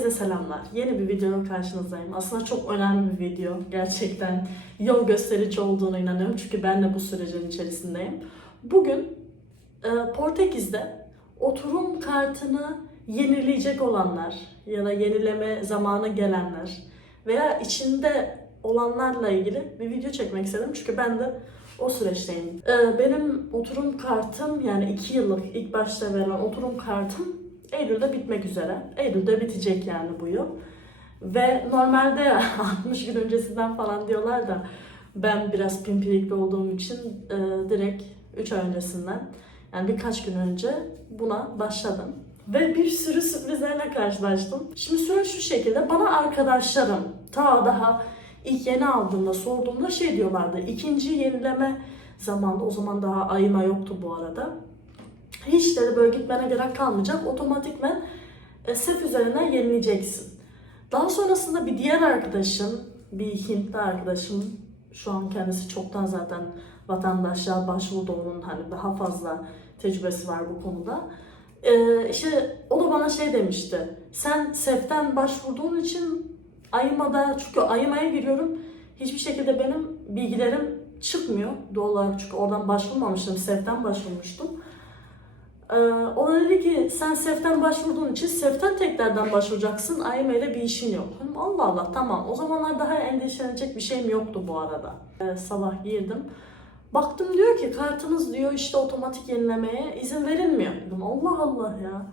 Herkese selamlar. Yeni bir videonun karşınızdayım. Aslında çok önemli bir video. Gerçekten yol gösterici olduğuna inanıyorum. Çünkü ben de bu sürecin içerisindeyim. Bugün e, Portekiz'de oturum kartını yenileyecek olanlar ya da yenileme zamanı gelenler veya içinde olanlarla ilgili bir video çekmek istedim. Çünkü ben de o süreçteyim. E, benim oturum kartım yani 2 yıllık ilk başta verilen oturum kartım Eylül'de bitmek üzere. Eylül'de bitecek yani bu yıl. Ve normalde 60 gün öncesinden falan diyorlar da ben biraz pimpirikli olduğum için e, direkt 3 ay öncesinden yani birkaç gün önce buna başladım. Ve bir sürü sürprizlerle karşılaştım. Şimdi süreç şu şekilde bana arkadaşlarım ta daha ilk yeni aldığımda sorduğumda şey diyorlardı. ikinci yenileme zamanında o zaman daha ayıma yoktu bu arada hiç dedi böyle gitmene gerek kalmayacak. Otomatikmen e, SEF üzerinden yenileyeceksin. Daha sonrasında bir diğer arkadaşım, bir Hintli arkadaşım, şu an kendisi çoktan zaten vatandaşlığa başvurdu onun hani daha fazla tecrübesi var bu konuda. Ee, işte o da bana şey demişti. Sen SEF'ten başvurduğun için Ayıma'da çünkü Ayıma'ya giriyorum. Hiçbir şekilde benim bilgilerim çıkmıyor. Doğal olarak çünkü oradan başvurmamıştım. SEF'ten başvurmuştum. Ee, o dedi ki sen SEF'ten başvurduğun için SEF'ten tekrardan başvuracaksın. AYM bir işin yok. Dedim, Allah Allah tamam. O zamanlar daha endişelenecek bir şeyim yoktu bu arada. Ee, sabah girdim. Baktım diyor ki kartınız diyor işte otomatik yenilemeye izin verilmiyor. Dedim Allah Allah ya.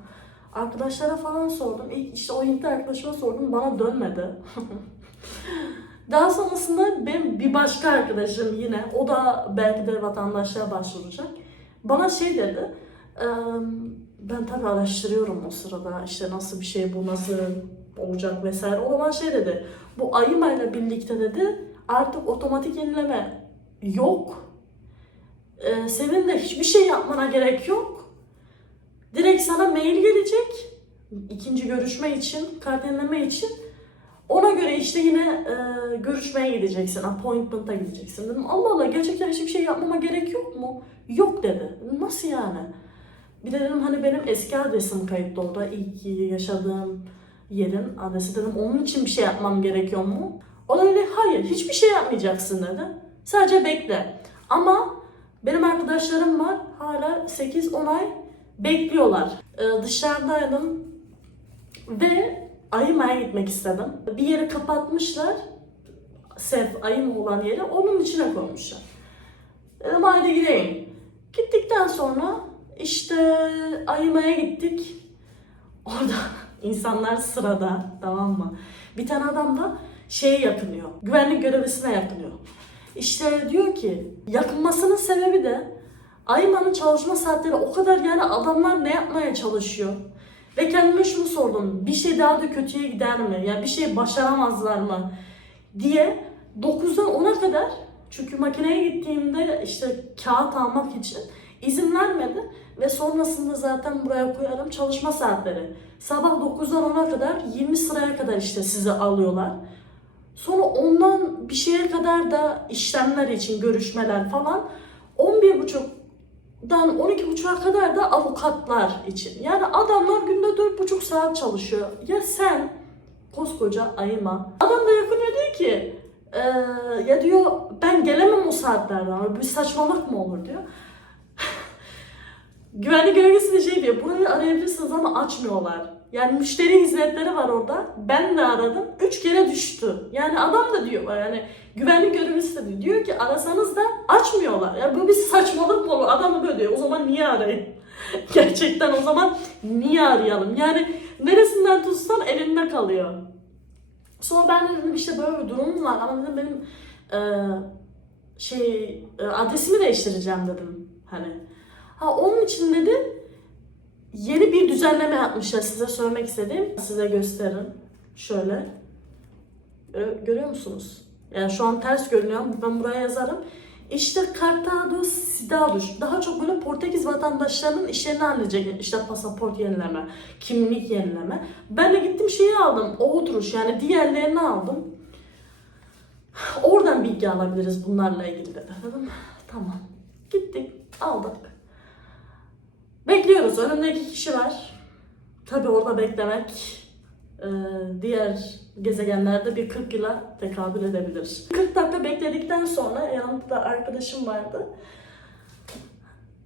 Arkadaşlara falan sordum. İlk işte o Hintli arkadaşıma sordum. Bana dönmedi. Daha sonrasında benim bir başka arkadaşım yine o da belki de vatandaşlığa başvuracak. Bana şey dedi. Ben tabii araştırıyorum o sırada işte nasıl bir şey bu nasıl olacak vesaire. O zaman şey dedi. Bu Ayıma ile birlikte dedi artık otomatik yenileme yok. Senin de hiçbir şey yapmana gerek yok. Direkt sana mail gelecek. ikinci görüşme için, kart yenileme için. Ona göre işte yine e, görüşmeye gideceksin, appointment'a gideceksin. Dedim Allah Allah gerçekten hiçbir şey yapmama gerek yok mu? Yok dedi. Nasıl yani? Bir de dedim hani benim eski adresim kayıtlı orada. ilk yaşadığım yerin adresi dedim. Onun için bir şey yapmam gerekiyor mu? O da dedi hayır hiçbir şey yapmayacaksın dedi. Sadece bekle. Ama benim arkadaşlarım var hala 8-10 ay bekliyorlar. Ee, dışarıdaydım ve Ayıma'ya gitmek istedim. Bir yeri kapatmışlar. Sef, Ayım olan yeri onun içine koymuşlar. Dedim haydi gideyim. Gittikten sonra işte Ayıma'ya gittik. Orada insanlar sırada tamam mı? Bir tane adam da şeye yakınıyor. Güvenlik görevlisine yakınıyor. İşte diyor ki yakınmasının sebebi de Ayman'ın çalışma saatleri o kadar yani adamlar ne yapmaya çalışıyor? Ve kendime şunu sordum. Bir şey daha da kötüye gider mi? Yani bir şey başaramazlar mı? Diye 9'dan 10'a kadar çünkü makineye gittiğimde işte kağıt almak için izin vermedi ve sonrasında zaten buraya koyarım çalışma saatleri. Sabah 9'dan 10'a kadar 20 sıraya kadar işte sizi alıyorlar. Sonra ondan bir şeye kadar da işlemler için görüşmeler falan 11.30'dan 12.30'a kadar da avukatlar için. Yani adamlar günde 4.5 saat çalışıyor. Ya sen koskoca ayıma. Adam da yakınıyor diyor ki "Ee, ya diyor ben gelemem o saatlerden. Bir saçmalık mı olur diyor. Güvenlik görevlisi de şey diyor, burayı arayabilirsiniz ama açmıyorlar. Yani müşteri hizmetleri var orada. Ben de aradım. Üç kere düştü. Yani adam da diyor yani güvenlik görevlisi de diyor, diyor ki arasanız da açmıyorlar. Ya bu bir saçmalık mı olur? Adam da böyle diyor. O zaman niye arayın? Gerçekten o zaman niye arayalım? Yani neresinden tutsan elinde kalıyor. Sonra ben de dedim işte böyle bir durum var ama dedim benim e, şey e, adresimi değiştireceğim dedim hani. Ha onun için dedi yeni bir düzenleme yapmışlar size söylemek istediğim. Size gösterin. Şöyle. Gö- Görüyor musunuz? Yani şu an ters görünüyor ama ben buraya yazarım. İşte Cartado Cidadus. Daha çok böyle Portekiz vatandaşlarının işlerini halledecek. İşte pasaport yenileme, kimlik yenileme. Ben de gittim şeyi aldım. Outruş yani diğerlerini aldım. Oradan bilgi alabiliriz bunlarla ilgili dedi. Dedim tamam. Gittik aldık. Bekliyoruz. Önümde iki kişi var. Tabii orada beklemek e, diğer gezegenlerde bir 40 yıla tekabül edebilir. 40 dakika bekledikten sonra yanımda da arkadaşım vardı.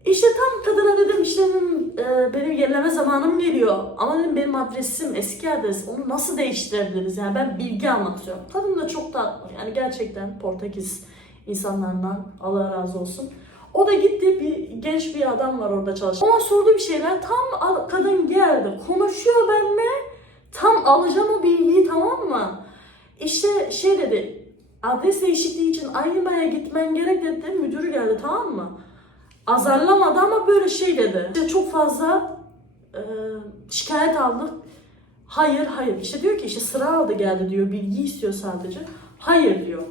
İşte tam kadına dedim işte dedim, e, benim yenileme zamanım geliyor. Ama dedim benim adresim eski adres. Onu nasıl değiştirebiliriz? Yani ben bilgi almak istiyorum. Kadın da çok tatlı. Yani gerçekten Portekiz insanlarından Allah razı olsun. O da gitti bir genç bir adam var orada çalışan. Ona sordu bir şeyler. Tam kadın geldi. Konuşuyor benimle. Tam alacağım o bilgiyi tamam mı? İşte şey dedi. Adres değişikliği için Ayma'ya gitmen gerek dedi. Müdürü geldi tamam mı? azarlamadı ama böyle şey dedi. İşte çok fazla e, şikayet aldık. Hayır, hayır. İşte diyor ki işte sıra aldı geldi diyor. Bilgi istiyor sadece. Hayır diyor.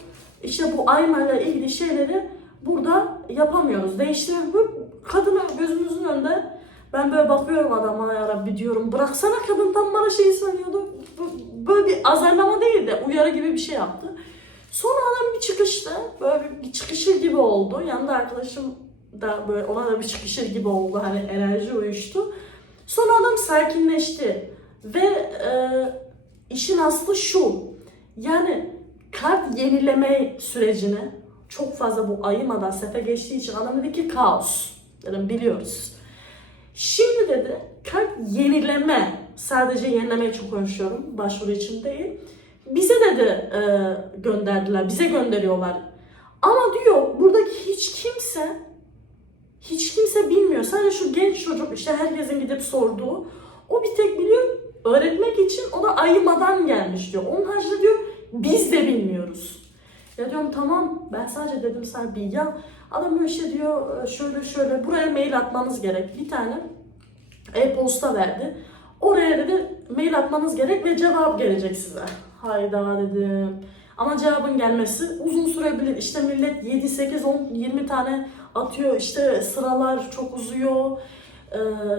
İşte bu aymayla ilgili şeyleri burada yapamıyoruz. Değiştirelim. Bu kadına gözümüzün önünde ben böyle bakıyorum adama ya Rabbi diyorum. Bıraksana kadın tam bana şey söylüyordu. Bu- Böyle bir azarlama değil de uyarı gibi bir şey yaptı. Sonra adam bir çıkıştı. Böyle bir, çıkışır gibi oldu. Yanında arkadaşım da böyle ona da bir çıkışır gibi oldu. Hani enerji uyuştu. Sonra adam sakinleşti. Ve e, işin aslı şu. Yani kart yenileme sürecini çok fazla bu ayımadan sefe geçtiği için adam dedi ki kaos. Dedim biliyoruz. Şimdi dedi kart yenileme sadece yenilemeyi çok konuşuyorum başvuru için değil. Bize dedi e, gönderdiler, bize gönderiyorlar. Ama diyor buradaki hiç kimse hiç kimse bilmiyor. Sadece şu genç çocuk işte herkesin gidip sorduğu o bir tek biliyor öğretmek için o da ayımadan gelmiş diyor. Onun haricinde diyor biz de bilmiyoruz. Ya diyorum tamam ben sadece dedim sana bilgi al. Adam işte diyor şöyle şöyle buraya mail atmanız gerek. Bir tane e-posta verdi. Oraya dedi mail atmanız gerek ve cevap gelecek size. Hayda dedim. Ama cevabın gelmesi uzun sürebilir. İşte millet 7, 8, 10, 20 tane atıyor. İşte sıralar çok uzuyor. Ee,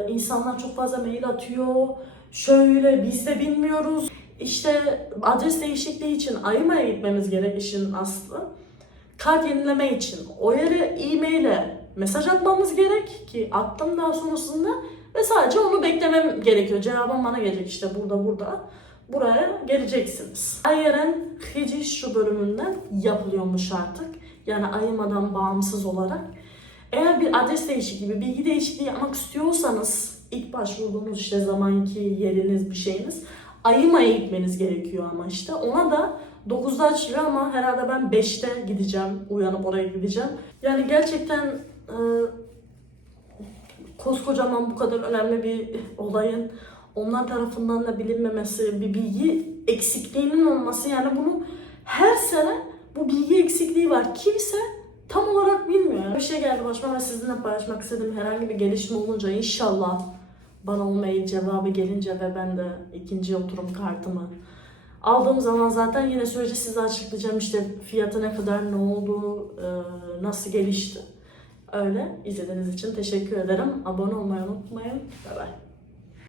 insanlar çok fazla mail atıyor. Şöyle biz de bilmiyoruz. İşte adres değişikliği için Ayıma'ya gitmemiz gerek işin aslı. Kart yenileme için o yere e-mail'e mesaj atmamız gerek ki attım daha sonrasında ve sadece onu beklemem gerekiyor. Cevabım bana gelecek işte burada burada. Buraya geleceksiniz. Ayeren Hiciş şu bölümünden yapılıyormuş artık. Yani ayımadan bağımsız olarak. Eğer bir adres değişikliği, bir bilgi değişikliği yapmak istiyorsanız ilk başvurduğunuz işte zamanki yeriniz bir şeyiniz Ayıma'ya gitmeniz gerekiyor ama işte ona da 9'da açılıyor ama herhalde ben 5'te gideceğim. Uyanıp oraya gideceğim. Yani gerçekten e, koskocaman bu kadar önemli bir olayın onlar tarafından da bilinmemesi, bir bilgi eksikliğinin olması yani bunu her sene bu bilgi eksikliği var. Kimse tam olarak bilmiyor. Bir şey geldi başıma ve sizinle paylaşmak istedim. Herhangi bir gelişme olunca inşallah bana o mail cevabı gelince ve ben de ikinci oturum kartımı aldığım zaman zaten yine süreci size açıklayacağım. İşte fiyatı ne kadar, ne oldu, e, nasıl gelişti. Öyle izlediğiniz için teşekkür ederim. Abone olmayı unutmayın. Bye bye.